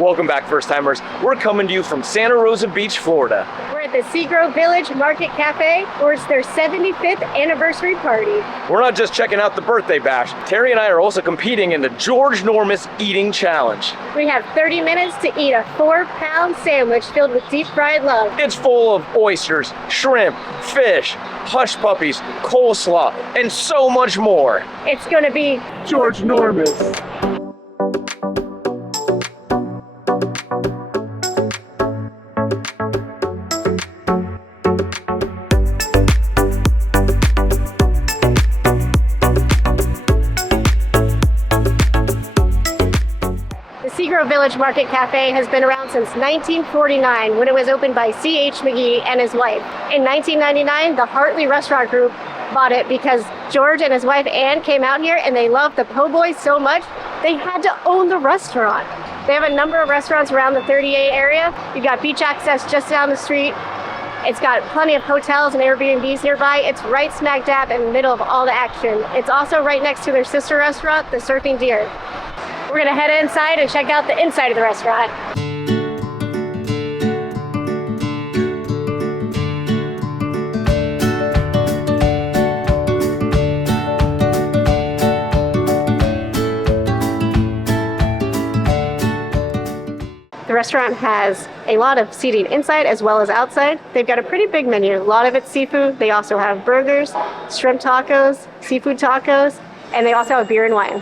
Welcome back, first-timers. We're coming to you from Santa Rosa Beach, Florida. We're at the Seagrove Village MarketCafè, where it's their 75th anniversary party. We're not just checking out the birthday bash. Terry and I are also competing in the George-Normous Eating Challenge. We have 30 minutes to eat a 4-pound sandwich filled with deep-fried love. It's full of oysters, shrimp, fish, hush puppies, coleslaw, and so much more. It's gonna be George-Normous. Seagrove Village MarketCafè has been around since 1949 when it was opened by C.H. McGee and his wife. In 1999, the Hartley restaurant group bought it because George and his wife Ann came out here and they loved the Po Boy so much, they had to own the restaurant. They have a number of restaurants around the 30A area. You've got beach access just down the street. It's got plenty of hotels and Airbnbs nearby. It's right smack dab in the middle of all the action. It's also right next to their sister restaurant, the Surfing Deer. We're gonna head inside and check out the inside of the restaurant. The restaurant has a lot of seating inside as well as outside. They've got a pretty big menu. A lot of it's seafood. They also have burgers, shrimp tacos, seafood tacos, and they also have beer and wine.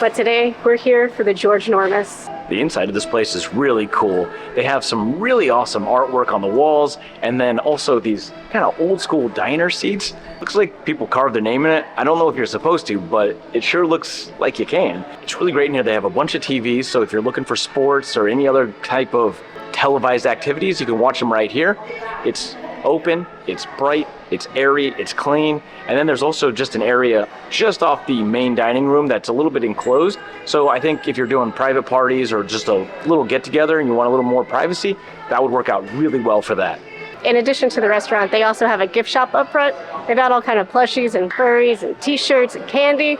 But today, we're here for the George-Normous. The inside of this place is really cool. They have some really awesome artwork on the walls, and then also these kind of old school diner seats. Looks like people carved their name in it. I don't know if you're supposed to, but it sure looks like you can. It's really great in here. They have a bunch of TVs, so if you're looking for sports or any other type of televised activities, you can watch them right here. It's open, it's bright, it's airy, it's clean, and then there's also just an area just off the main dining room that's a little bit enclosed. So I think if you're doing private parties or just a little get-together and you want a little more privacy, that would work out really well for that. In addition to the restaurant, they also have a gift shop up front. They've got all kind of plushies and furries and t-shirts and candy.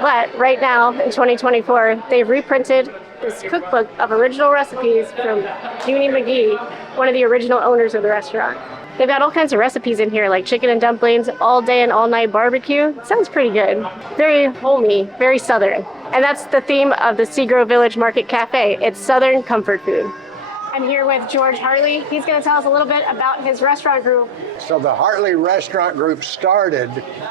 But right now, in 2024, they've reprinted this cookbook of original recipes from Junie McGee, one of the original owners of the restaurant. They've got all kinds of recipes in here, like chicken and dumplings, all day and all night barbecue. Sounds pretty good. Very homey, very Southern. And that's the theme of the Seagrove Village MarketCafè. It's Southern comfort food. I'm here with George Hartley. He's going to tell us a little bit about his restaurant group. So the Hartley Restaurant Group started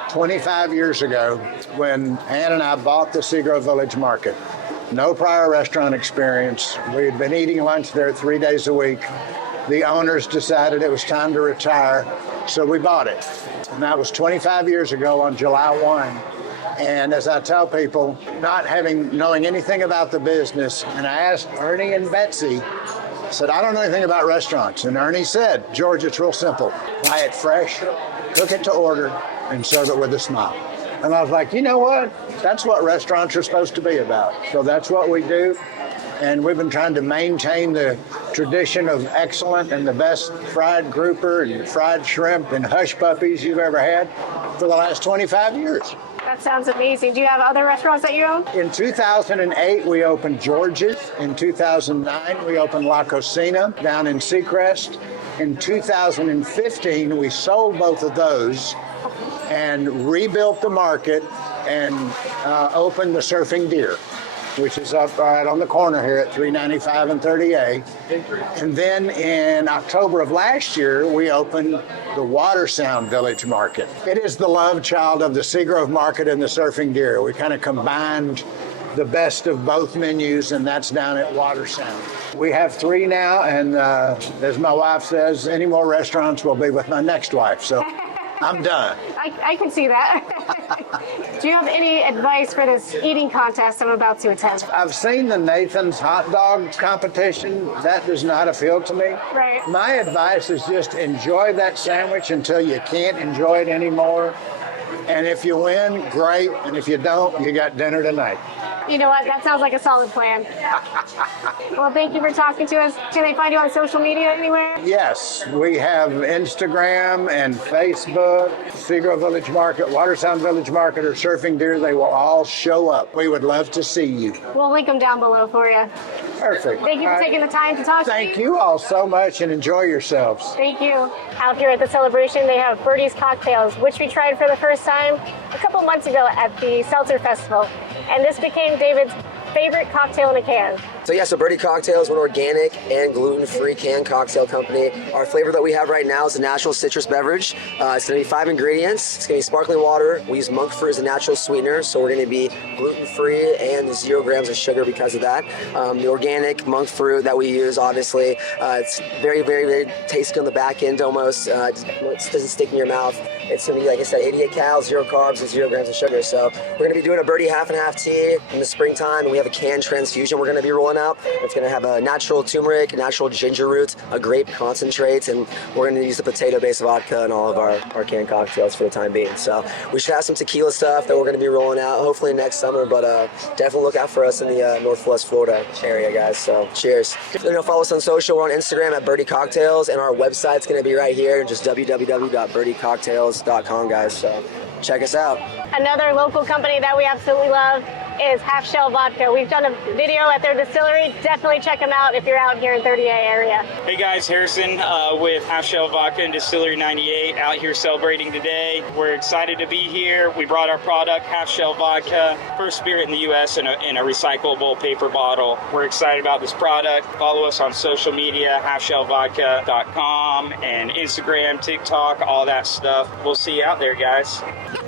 25 years ago when Ann and I bought the Seagrove Village Market. No prior restaurant experience. We had been eating lunch there 3 days a week. The owners decided it was time to retire, so we bought it. And that was 25 years ago on July 1. And as I tell people, not knowing anything about the business, and I asked Ernie and Betsy, I said, I don't know anything about restaurants. And Ernie said, George, it's real simple. Buy it fresh, cook it to order, and serve it with a smile. And I was like, you know what? That's what restaurants are supposed to be about. So that's what we do. And we've been trying to maintain the tradition of excellent and the best fried grouper and fried shrimp and hush puppies you've ever had for the last 25 years. That sounds amazing. Do you have other restaurants that you own? In 2008, we opened George's. In 2009, we opened La Cocina down in Seacrest. In 2015, we sold both of those and rebuilt the market and opened the Surfing Deer, which is up right on the corner here at 395 and 30A. And then in October of last year, we opened the Watersound Village Market. It is the love child of the Seagrove Market and the Surfing Deer. We kind of combined the best of both menus, and that's down at Watersound. We have 3 now, and as my wife says, any more restaurants will be with my next wife. So I'm done. I can see that. Do you have any advice for this eating contest I'm about to attend? I've seen the Nathan's hot dog competition. That does not appeal to me. Right. My advice is just enjoy that sandwich until you can't enjoy it anymore. And if you win, great. And if you don't, you got dinner tonight. You know what? That sounds like a solid plan. Well, thank you for talking to us. Can they find you on social media anywhere? Yes, we have Instagram and Facebook, Seagrove Village Market, Watersound Village Market, or Surfing Deer. They will all show up. We would love to see you. We'll link them down below for you. Perfect. Thank you for taking the time to talk to me. Thank you all so much and enjoy yourselves. Thank you. Out here at the celebration, they have Birdie Cocktails, which we tried for the first time a couple months ago at the Seltzer Festival. And this became David's favorite cocktail in a can. So Birdie Cocktails, we're an organic and gluten-free canned cocktail company. Our flavor that we have right now is a natural citrus beverage. It's going to be 5 ingredients. It's going to be sparkling water. We use monk fruit as a natural sweetener, so we're going to be gluten-free and 0 grams of sugar because of that. The organic monk fruit that we use, obviously, it's very, very, very tasty on the back end almost. It doesn't stick in your mouth. It's going to be, like I said, 88 calories, 0 carbs, and 0 grams of sugar. So we're going to be doing a Birdie half and half tea in the springtime, and we have a canned transfusion we're going to be rolling out. It's going to have a natural turmeric, natural ginger root, a grape concentrate, and we're going to use the potato-based vodka in all of our canned cocktails for the time being. So we should have some tequila stuff that we're going to be rolling out hopefully next summer, but definitely look out for us in the Northwest Florida area, guys. So cheers. Follow us on social. We're on Instagram at Birdie Cocktails, and our website's going to be right here, just www.birdiecocktails.com, guys. So check us out. Another local company that we absolutely love is Half Shell Vodka. We've done a video at their distillery. Definitely check them out if you're out here in 30A area. Hey guys, Harrison with Half Shell Vodka and Distillery 98 out here celebrating today. We're excited to be here. We brought our product, Half Shell Vodka, first spirit in the U.S. in a recyclable paper bottle. We're excited about this product. Follow us on social media, halfshellvodka.com and Instagram, TikTok, all that stuff. We'll see you out there, guys.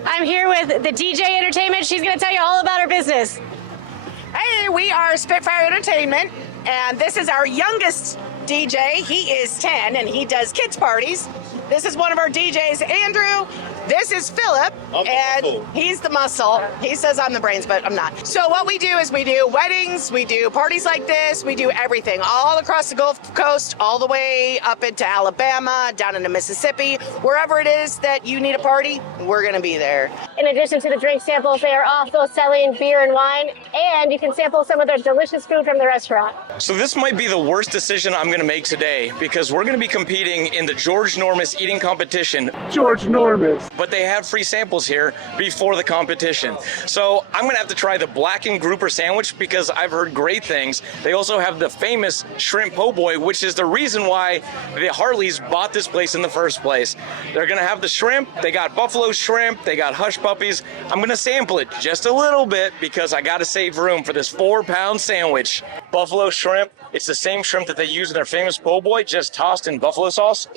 I'm here with the DJ Entertainment. She's going to tell you all about her business. Hey, we are SpitFire Entertainment, and this is our youngest DJ. He is 10, and he does kids' parties. This is one of our DJs, Andrew. This is Philip, and he's the muscle. He says I'm the brains, but I'm not. So what we do is we do weddings, we do parties like this, we do everything all across the Gulf Coast, all the way up into Alabama, down into Mississippi. Wherever it is that you need a party, we're going to be there. In addition to the drink samples, they are also selling beer and wine, and you can sample some of their delicious food from the restaurant. So this might be the worst decision I'm going to make today because we're going to be competing in the George-Normous eating competition. George-Normous. But they have free samples here before the competition. So I'm going to have to try the blackened grouper sandwich because I've heard great things. They also have the famous shrimp po' boy, which is the reason why the Hartleys bought this place in the first place. They're going to have the shrimp. They got buffalo shrimp. They got hush puppies. I'm going to sample it just a little bit because I got to save room for this 4-pound sandwich. Buffalo shrimp. It's the same shrimp that they use in their famous po' boy, just tossed in buffalo sauce.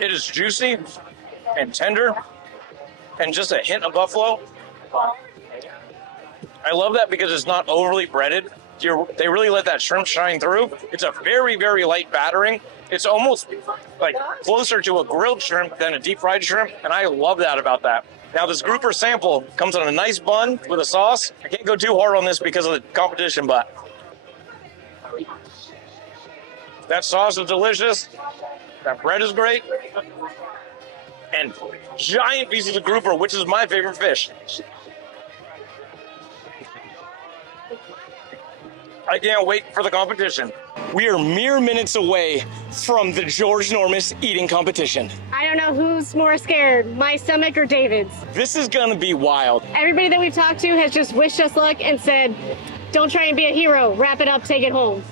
It is juicy and tender and just a hint of buffalo. I love that because it's not overly breaded. They really let that shrimp shine through. It's a very, very light battering. It's almost like closer to a grilled shrimp than a deep fried shrimp, and I love that about that. Now this grouper sample comes on a nice bun with a sauce. I can't go too hard on this because of the competition, but that sauce is delicious. That bread is great. And giant pieces of grouper, which is my favorite fish. I can't wait for the competition. We are mere minutes away from the George-Normous eating competition. I don't know who's more scared, my stomach or David's. This is gonna be wild. Everybody that we've talked to has just wished us luck and said, don't try and be a hero, wrap it up, take it home.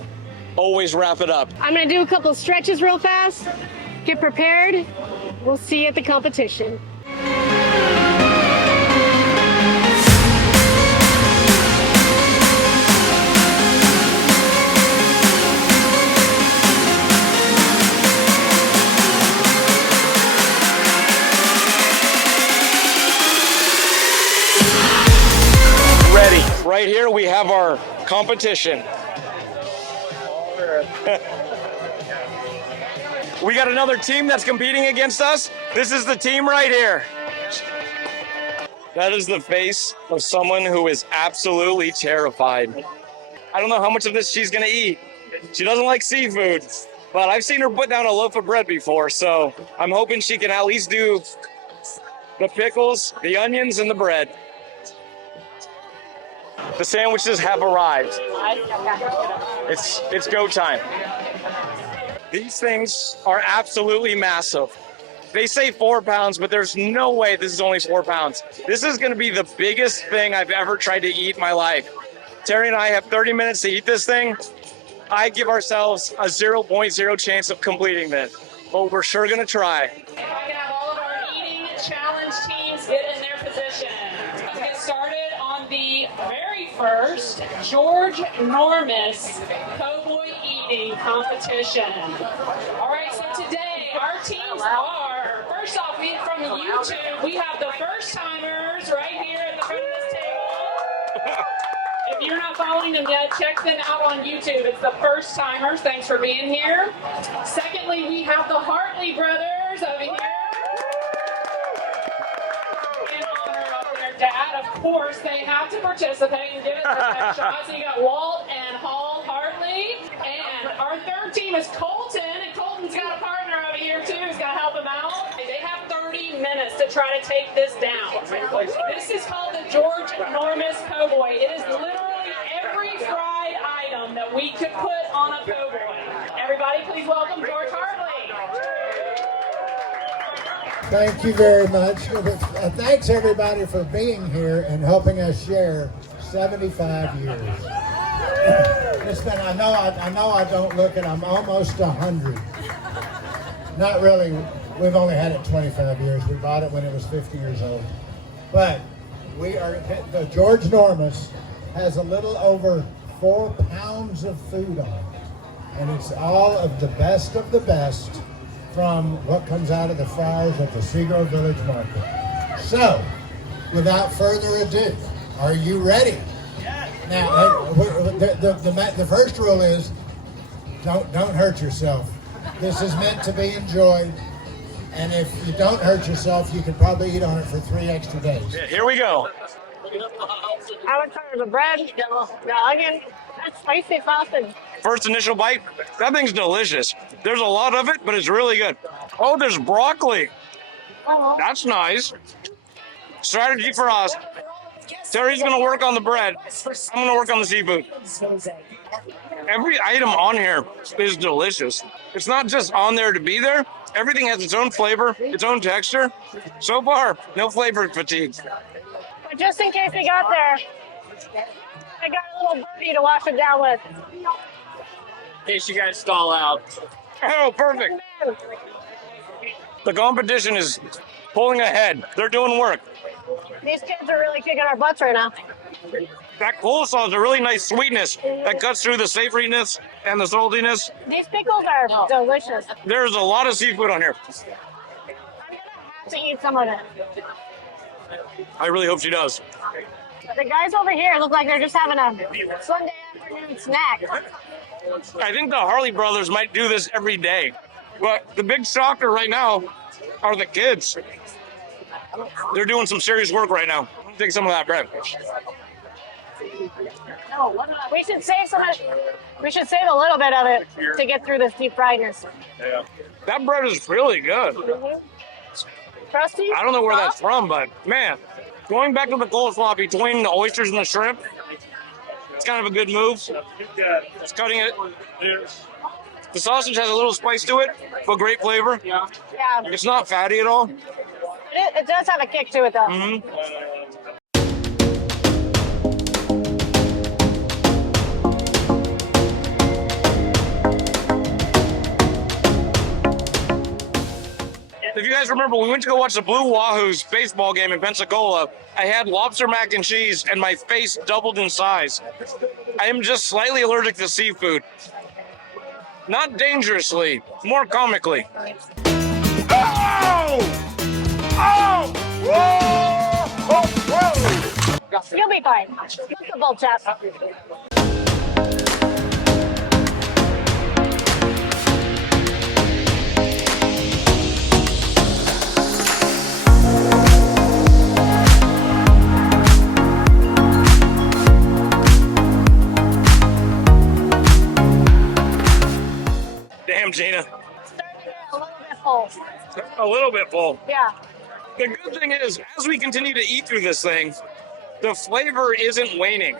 Always wrap it up. I'm gonna do a couple stretches real fast, get prepared. We'll see you at the competition. Ready. Right here we have our competition. We got another team that's competing against us. This is the team right here. That is the face of someone who is absolutely terrified. I don't know how much of this she's gonna eat. She doesn't like seafood, but I've seen her put down a loaf of bread before, so I'm hoping she can at least do the pickles, the onions, and the bread. The sandwiches have arrived. It's go time. These things are absolutely massive. They say 4 pounds, but there's no way this is only 4 pounds. This is going to be the biggest thing I've ever tried to eat in my life. Terry and I have 30 minutes to eat this thing. I give ourselves a 0.0 chance of completing this, but we're sure going to try. If I can have all of our eating challenge teams get in their position. Let's get started on the very first George-Normous Po Boy eating competition. All right, so today our teams are, first off, from YouTube, we have the first timers right here at the front of this table. If you're not following them yet, check them out on YouTube. It's the first timers. Thanks for being here. Secondly, we have the Hartley brothers over here. In honor of their dad, of course, they have to participate and give it their best shot. So you got Walt and Hall Hartley. And our third team is Colton. And Colton's got a partner over here, too, who's going to help him out. They have 30 minutes to try to take this down. This is called the George-Normous Po Boy. It is literally every fried item that we could put on a po' boy. Everybody, please welcome George Hartley. Thank you very much. Thanks everybody for being here and helping us share 75 years. It's been, I know I don't look it, I'm almost 100. Not really, we've only had it 25 years. We bought it when it was 50 years old. But we are, the George-Normous has a little over 4 pounds of food on it. And it's all of the best from what comes out of the fryers at the Seagrove Village Market. So, without further ado, are you ready? Yes. Now, the first rule is don't hurt yourself. This is meant to be enjoyed, and if you don't hurt yourself, you could probably eat on it for 3 extra days. Yeah, here we go. How much are the bread, the onion, that's spicy sausage. First initial bite, that thing's delicious. There's a lot of it, but it's really good. Oh, there's broccoli. That's nice. Strategy for us. Terry's gonna work on the bread. I'm gonna work on the seafood. Every item on here is delicious. It's not just on there to be there. Everything has its own flavor, its own texture. So far, no flavor fatigue. But just in case we got there, I got a little birdie to wash it down with. In case you guys stall out. Oh, perfect. The competition is pulling ahead. They're doing work. These kids are really kicking our butts right now. That coleslaw is a really nice sweetness that cuts through the savoriness and the saltiness. These pickles are delicious. There's a lot of seafood on here. I'm gonna have to eat some of it. I really hope she does. The guys over here look like they're just having a Sunday afternoon snack. I think the Hartley brothers might do this every day. But the big shocker right now are the kids. They're doing some serious work right now. Take some of that bread. We should save some. We should save a little bit of it to get through this deep friedness. Yeah. That bread is really good. Crusty? I don't know where that's from, but man, going back to the coleslaw between the oysters and the shrimp, it's kind of a good move. It's cutting it. The sausage has a little spice to it, but great flavor. Yeah. It's not fatty at all. It does have a kick to it, though. Mm-hmm. If you guys remember, we went to go watch the Blue Wahoos baseball game in Pensacola. I had lobster mac and cheese, and my face doubled in size. I am just slightly allergic to seafood. Not dangerously, more comically. Oh! Oh! Whoa! Oh! Whoa! You'll be fine. Look the bull chap. Damn, Gina. Starting to get a little bit full. A little bit full. Yeah. The good thing is, as we continue to eat through this thing, the flavor isn't waning.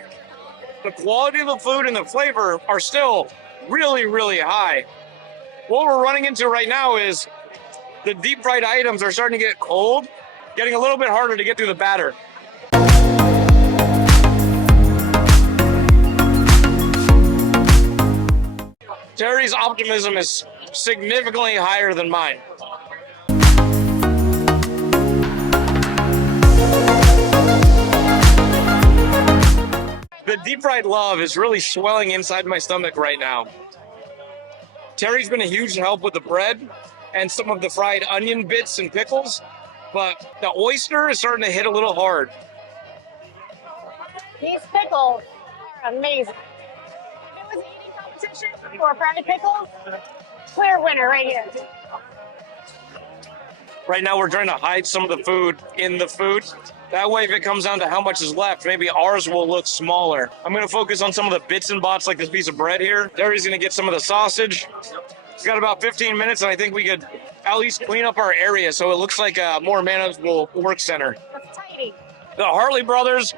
The quality of the food and the flavor are still really, really high. What we're running into right now is the deep fried items are starting to get cold, getting a little bit harder to get through the batter. Terry's optimism is significantly higher than mine. The deep fried love is really swelling inside my stomach right now. Terry's been a huge help with the bread and some of the fried onion bits and pickles, but the oyster is starting to hit a little hard. These pickles are amazing. If it was an eating competition for fried pickles, clear winner right here. Right now we're trying to hide some of the food in the food. That way, if it comes down to how much is left, maybe ours will look smaller. I'm going to focus on some of the bits and bots, like this piece of bread here. Terry's going to get some of the sausage. We've got about 15 minutes, and I think we could at least clean up our area so it looks like a more manageable work center. That's tidy. The Hartley brothers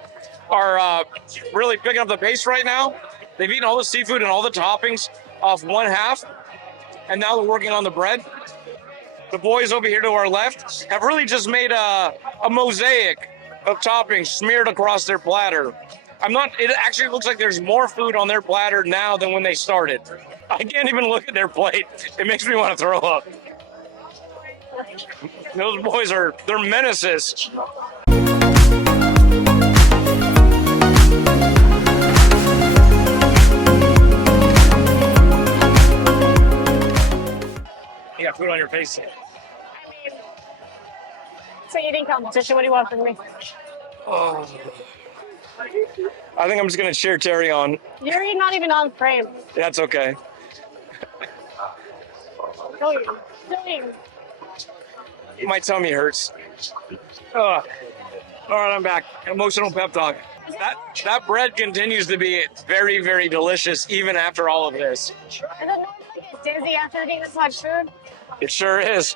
are really picking up the pace right now. They've eaten all the seafood and all the toppings off one half, and now they're working on the bread. The boys over here to our left have really just made a mosaic of toppings smeared across their platter. It actually looks like there's more food on their platter now than when they started. I can't even look at their plate. It makes me want to throw up. Those boys they're menaces. You got food on your face. It's an eating competition. What do you want from me? Oh. I think I'm just going to cheer Terry on. You're not even on frame. That's okay. Go eat. My tummy hurts. All right, I'm back. Emotional pep talk. That bread continues to be very, very delicious even after all of this. Is it normally get dizzy after eating this much food? It sure is.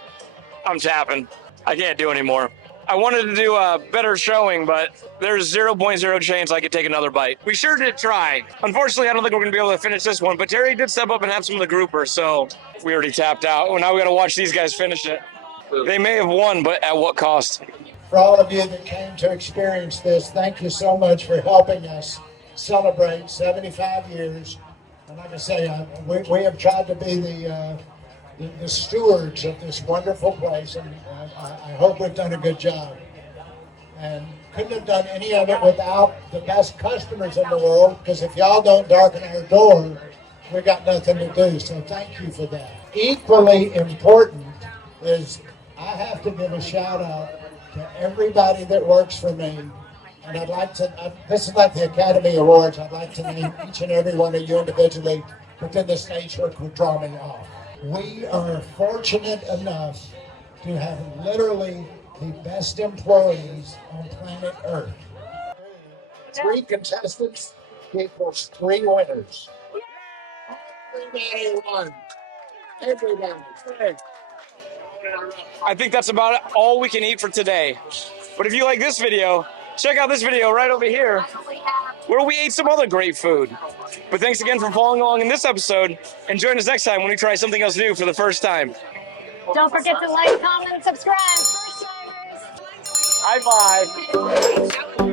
I'm tapping. I can't do anymore. I wanted to do a better showing, but there's 0.0 chance I could take another bite. We sure did try. Unfortunately, I don't think we're going to be able to finish this one, but Terry did step up and have some of the groupers, so we already tapped out. Well, now we got to watch these guys finish it. They may have won, but at what cost? For all of you that came to experience this, thank you so much for helping us celebrate 75 years. And like I say, we have tried to be the stewards of this wonderful place, and I hope we've done a good job. And couldn't have done any of it without the best customers in the world, because if y'all don't darken our door, we got nothing to do. So thank you for that. Equally important is I have to give a shout out to everybody that works for me. And I'd like to, this is like the Academy Awards, I'd like to name each and every one of you individually, but then the stage work will draw me off. We are fortunate enough to have literally the best employees on planet Earth. 3 contestants equals 3 winners. Everybody won. Everybody. I think that's about all we can eat for today. But if you like this video, check out this video right over here where we ate some other great food. But thanks again for following along in this episode, and join us next time when we try something else new for the first time. Don't forget to like, comment, and subscribe. First timers. High five.